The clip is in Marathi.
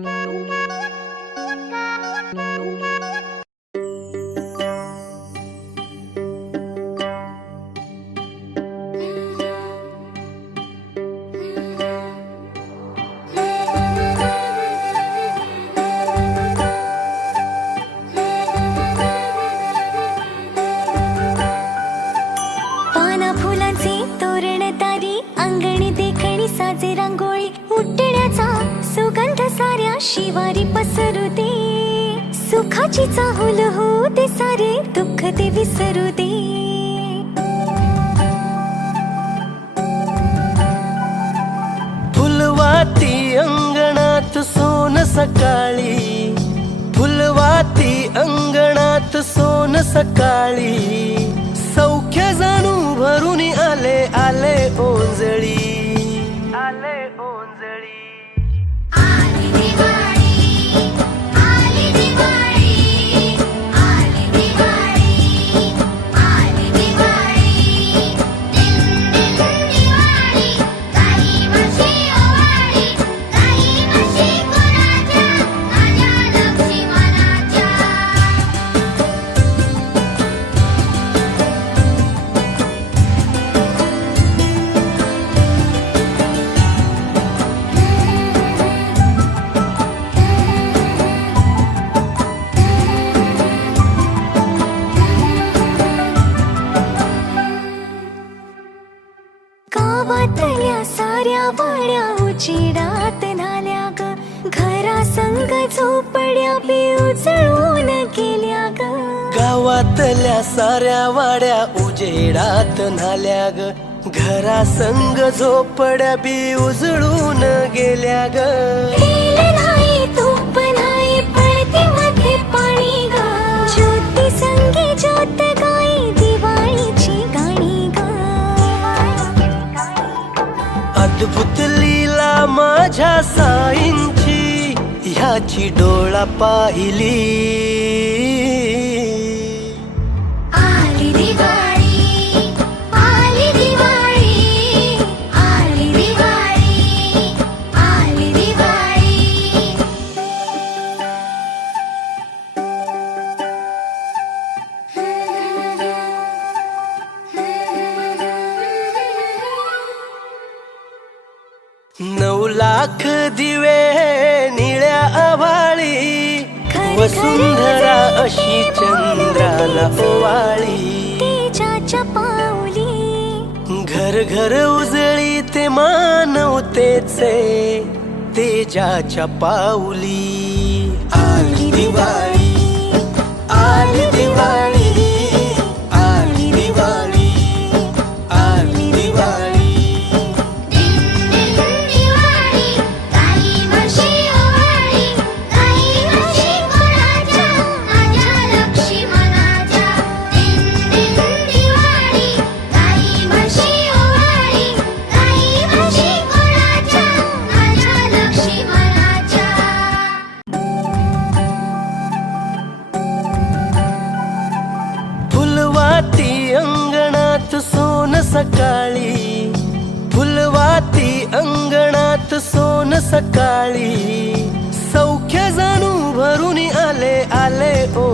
Música सुगंध साऱ्या शिवारी पसरू दे. सुखाची चाहूल हो ते सारे दुःख ते विसरू दे. फुलवाती अंगणात सोन सकाळी. फुलवाती अंगणात सोन सकाळी. सौख्य जाणू भरून आले आले ओंजळी. झाल्या साऱ्या वाड्या उचिडात नाल्या ग. घरा संग झोपड्या बी उजळून गेल्या ग. गावातल्या साऱ्या वाड्या उजेडात नाल्या ग. घरा संग झोपड्या बी उजळून गेल्या ग. ह्याची डोळा पाहिली. आली दिवाळी आली दिवाळी आली दिवाळी आली दिवाळी. नऊ लाख दिवे वसुंधरा अशी चंद्राला ओवाळी तेजाच्या पाऊली घर घर उजळी ते मानवतेचे तेजाच्या पाऊली आली दिवाळी. आली दिवाळी सकाळी. फुलवाती अंगणात सोन सकाळी. सौख्य जाणू भरून आले आले ओ.